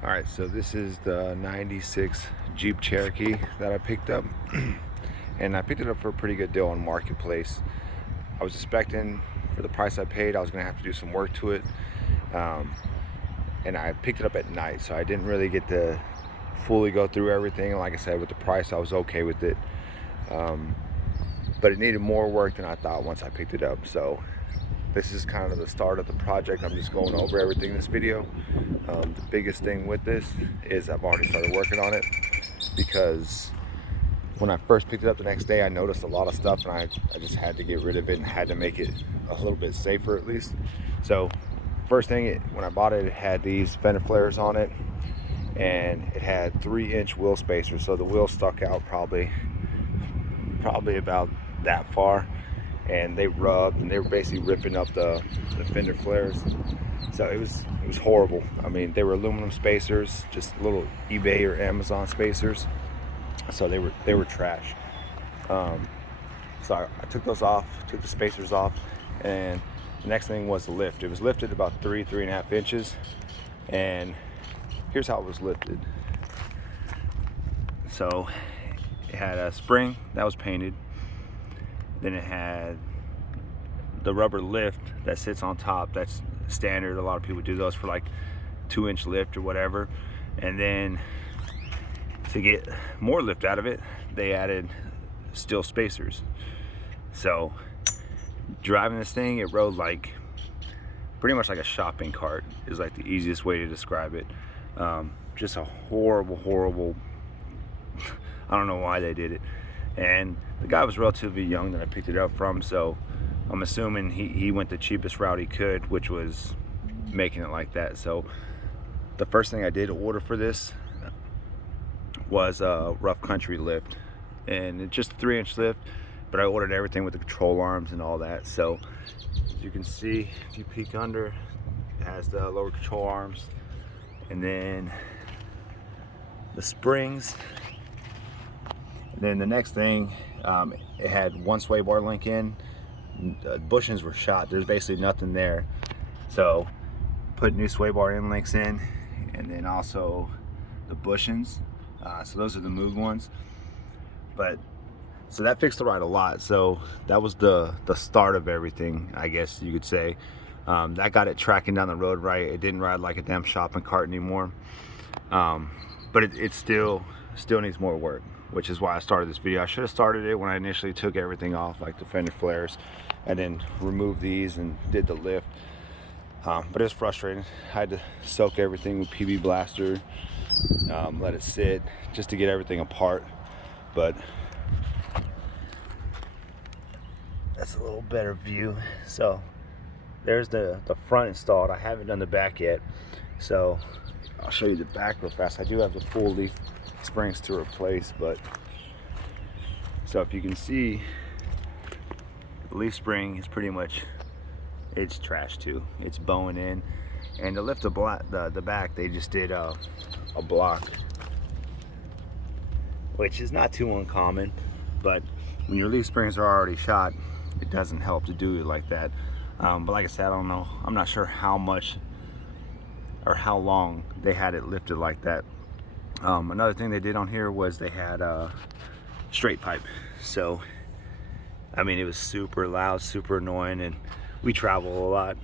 All right, so this is the 96 Jeep Cherokee that I picked up. And I picked it up for a pretty good deal on Marketplace. I was expecting, for the price I paid, I was gonna have to do some work to it. And I picked it up at night, so I didn't really get to fully go through everything. And like I said, with the price, I was okay with it. But it needed more work than I thought once I picked it up. So this is kind of the start of the project. I'm just going over everything in this video. The biggest thing with this is I've already started working on it, because when I first picked it up the next day, I noticed a lot of stuff, and I just had to get rid of it and had to make it a little bit safer at least. So first thing, when I bought it, it had these Fender Flares on it, and it had 3-inch wheel spacers, so the wheel stuck out probably about that far, and they rubbed, and they were basically ripping up the Fender Flares. So it was horrible. I mean, they were aluminum spacers, just little eBay or Amazon spacers. So they were trash. So I took those off, took the spacers off, and the next thing was the lift. It was lifted about 3.5 inches, and here's how it was lifted. So it had a spring that was painted, then it had the rubber lift that sits on top. That's standard. A lot of people do those for like 2-inch lift or whatever. And then to get more lift out of it, they added steel spacers. So driving this thing, it rode like pretty much like a shopping cart is like the easiest way to describe it. Just a horrible I don't know why they did it. And the guy was relatively young that I picked it up from, so I'm assuming he went the cheapest route he could, which was making it like that. So the first thing I did order for this was a rough country lift, and it's just a 3-inch lift, but I ordered everything with the control arms and all that. So as you can see, if you peek under, it has the lower control arms, and then the springs. And then the next thing, it had one sway bar link in. The bushings were shot. There's basically nothing there. So put new sway bar end links in, and then also the bushings. So those are the moved ones. But so that fixed the ride a lot. So that was the start of everything, I guess you could say. That got it tracking down the road right. It didn't ride like a damn shopping cart anymore. But it still needs more work, which is why I started this video. I should have started it when I initially took everything off, like the Fender Flares, and then removed these and did the lift. But it was frustrating. I had to soak everything with PB Blaster, let it sit just to get everything apart. But that's a little better view. So there's the front installed. I haven't done the back yet, so I'll show you the back real fast. I do have the full leaf springs to replace, but so if you can see, the leaf spring is pretty much, it's trash too. It's bowing in, and to lift the back, they just did a block, which is not too uncommon, but when your leaf springs are already shot, it doesn't help to do it like that. But like I said, I don't know, I'm not sure how much or how long they had it lifted like that. Another thing they did on here was they had a straight pipe. So I mean, it was super loud, super annoying, and we travel a lot,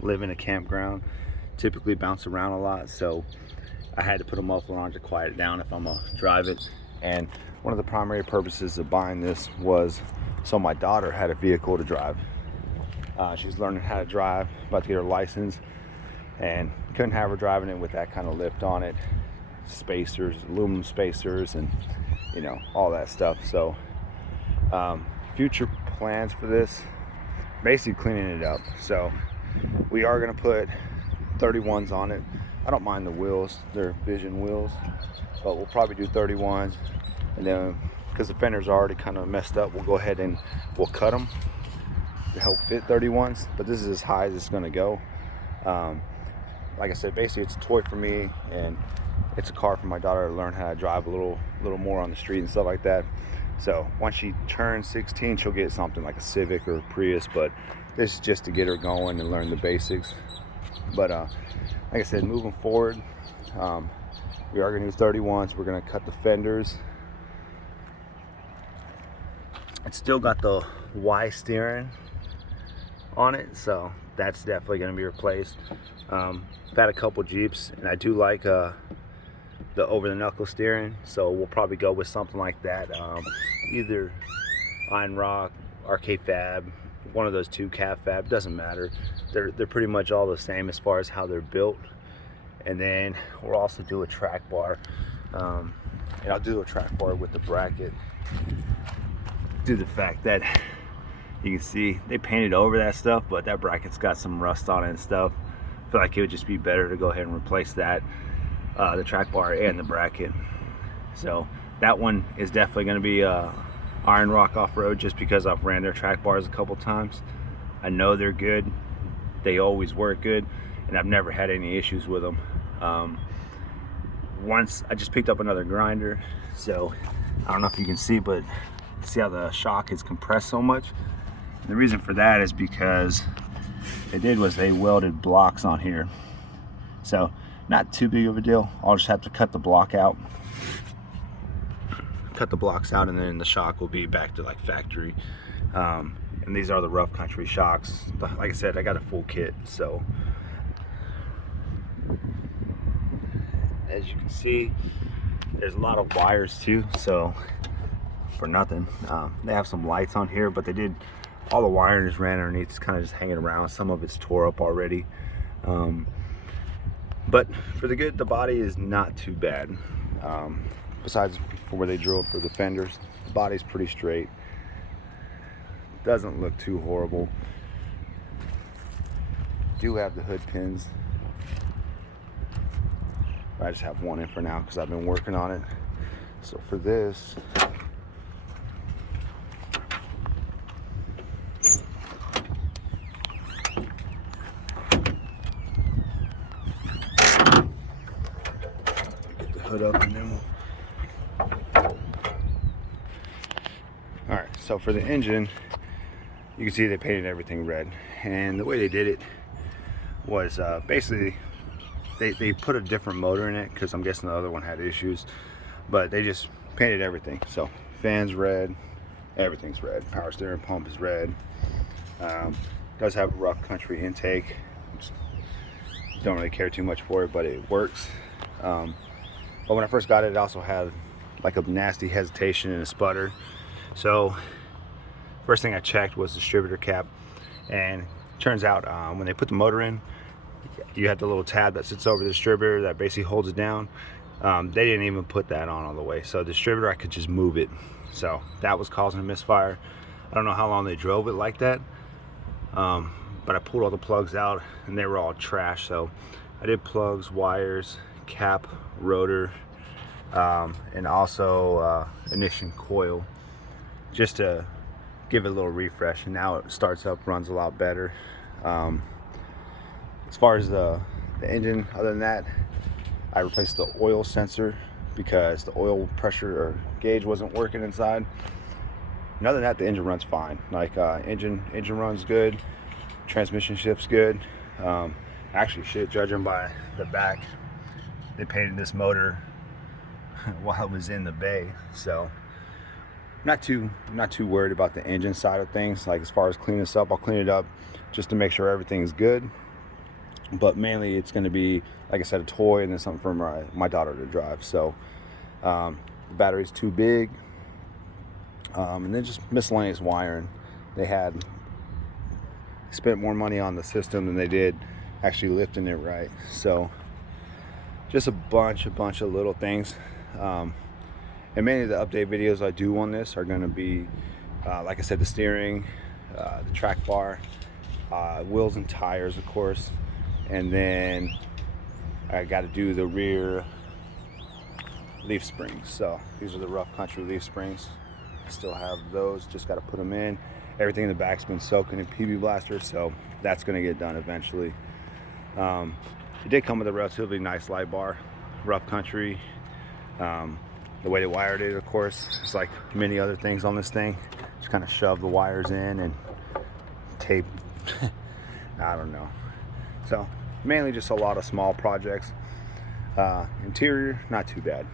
live in a campground, typically bounce around a lot, so I had to put a muffler on to quiet it down if I'm gonna drive it. And one of the primary purposes of buying this was so my daughter had a vehicle to drive. She's learning how to drive, about to get her license, and couldn't have her driving it with that kind of lift on it, spacers, aluminum spacers, and you know, all that stuff. So future plans for this, basically cleaning it up. So we are going to put 31s on it. I don't mind the wheels, they're Vision wheels, but we'll probably do 31s, and then because the fenders are already kind of messed up, we'll go ahead and we'll cut them to help fit 31s, but this is as high as it's going to go. Like I said, basically it's a toy for me, and it's a car for my daughter to learn how to drive a little more on the street and stuff like that. So once she turns 16, she'll get something like a Civic or a Prius, but this is just to get her going and learn the basics. But like I said, moving forward, We are going to use 31s. We're going to cut the fenders. It's still got the Y steering on it, so that's definitely going to be replaced. I've had a couple Jeeps, and I do like the over the knuckle steering, so we'll probably go with something like that. Either Iron Rock, RK Fab, one of those two, Cat Fab, doesn't matter. They're pretty much all the same as far as how they're built. And then we'll also do a track bar, and I'll do a track bar with the bracket due to the fact that you can see they painted over that stuff, but that bracket's got some rust on it and stuff. I feel like it would just be better to go ahead and replace that, the track bar and the bracket. So that one is definitely going to be Iron Rock off-road, just because I've ran their track bars a couple times. I know they're good, they always work good, and I've never had any issues with them. Once I just picked up another grinder, so I don't know if you can see, but see how the shock is compressed so much? The reason for that is because they did was they welded blocks on here, so not too big of a deal. I'll just have to cut the block out, cut the blocks out, and then the shock will be back to like factory. And these are the rough country shocks. Like I said, I got a full kit, so as you can see, there's a lot of wires too, so for nothing. They have some lights on here, but they did, all the wiring is ran underneath. It's kind of just hanging around. Some of it's tore up already. But for the good, the body is not too bad. Besides for where they drilled for the fenders, the body's pretty straight. Doesn't look too horrible. Do have the hood pins. I just have one in for now because I've been working on it. So for this, get the hood up and then alright, so for the engine, you can see they painted everything red. And the way they did it was basically they put a different motor in it, because I'm guessing the other one had issues, but they just painted everything. So fans red, everything's red, power steering pump is red. Does have a rough country intake, don't really care too much for it, but it works. But when I first got it, it also had like a nasty hesitation and a sputter. So first thing I checked was the distributor cap, and turns out when they put the motor in, you have the little tab that sits over the distributor that basically holds it down. They didn't even put that on all the way, so the distributor, I could just move it. So that was causing a misfire. I don't know how long they drove it like that, but I pulled all the plugs out and they were all trash. So I did plugs, wires, cap, rotor, and also ignition coil, just to give it a little refresh. And now it starts up, runs a lot better. As far as the engine, other than that, I replaced the oil sensor because the oil pressure or gauge wasn't working inside. And other than that, the engine runs fine. Like engine runs good, transmission shifts good. Actually, shit, judging by the back, they painted this motor while it was in the bay, so not too worried about the engine side of things. Like as far as cleaning this up, I'll clean it up just to make sure everything's good. But mainly it's going to be, like I said, a toy and then something for my daughter to drive. So the battery's too big, and then just miscellaneous wiring. They spent more money on the system than they did actually lifting it right. So just a bunch of little things. And mainly the update videos I do on this are going to be, like I said, the steering, the track bar, wheels and tires, of course. And then I got to do the rear leaf springs. So these are the rough country leaf springs. Still have those, just got to put them in. Everything in the back's been soaking in PB Blaster, so that's going to get done eventually. It did come with a relatively nice light bar, rough country. The way they wired it, of course, it's like many other things on this thing. Just kind of shove the wires in and tape. I don't know. So mainly just a lot of small projects. Interior, not too bad.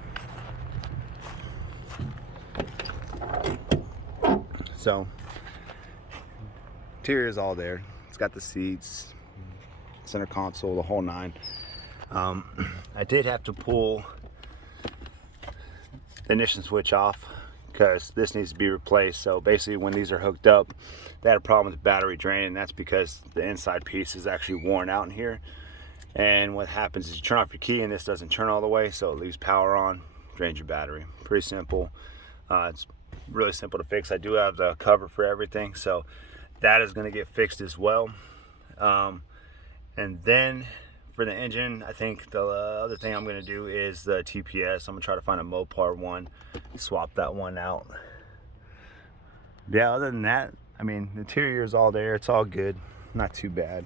So interior is all there. It's got the seats, center console, the whole nine. I did have to pull the ignition switch off because this needs to be replaced. So basically when these are hooked up, they had a problem with the battery draining. That's because the inside piece is actually worn out in here. And what happens is you turn off your key and this doesn't turn all the way, so it leaves power on, drains your battery. Pretty simple. It's really simple to fix. I do have the cover for everything, so that is going to get fixed as well. And then for the engine, I think the other thing I'm going to do is the TPS. I'm going to try to find a Mopar one, swap that one out. Yeah, other than that, I mean, the interior is all there. It's all good. Not too bad.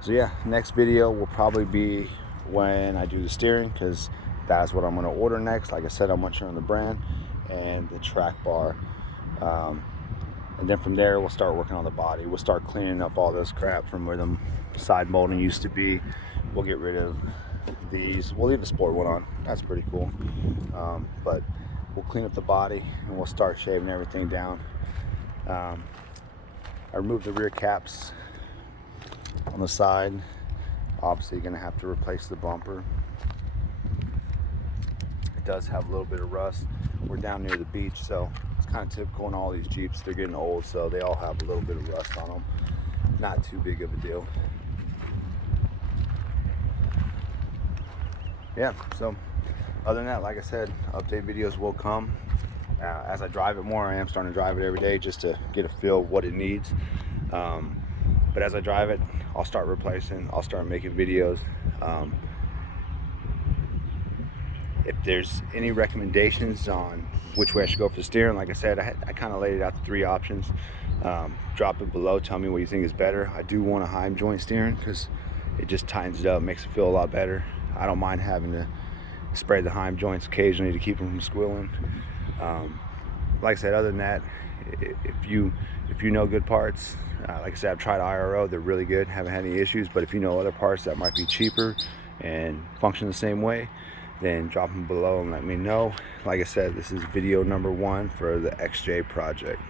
So yeah, next video will probably be when I do the steering, because that's what I'm going to order next. Like I said, I'm not sure on the brand and the track bar. And then from there, we'll start working on the body. We'll start cleaning up all this crap from where the side molding used to be. We'll get rid of these. We'll leave the sport one on. That's pretty cool. But we'll clean up the body and we'll start shaving everything down. I removed the rear caps on the side. Obviously going to have to replace the bumper. It does have a little bit of rust. We're down near the beach, so it's kind of typical in all these Jeeps. They're getting old, so they all have a little bit of rust on them. Not too big of a deal. Yeah, so other than that, like I said, update videos will come. As I drive it more, I am starting to drive it every day just to get a feel of what it needs. But as I drive it, I'll start replacing, I'll start making videos. If there's any recommendations on which way I should go for the steering, like I said, I kind of laid it out to 3 options. Drop it below, tell me what you think is better. I do want a Heim joint steering because it just tightens it up, makes it feel a lot better. I don't mind having to spray the Heim joints occasionally to keep them from squealing. Like I said, other than that, if you know good parts, like I said, I've tried IRO, they're really good, haven't had any issues. But if you know other parts that might be cheaper and function the same way, then drop them below and let me know. Like I said, this is video number 1 for the XJ project.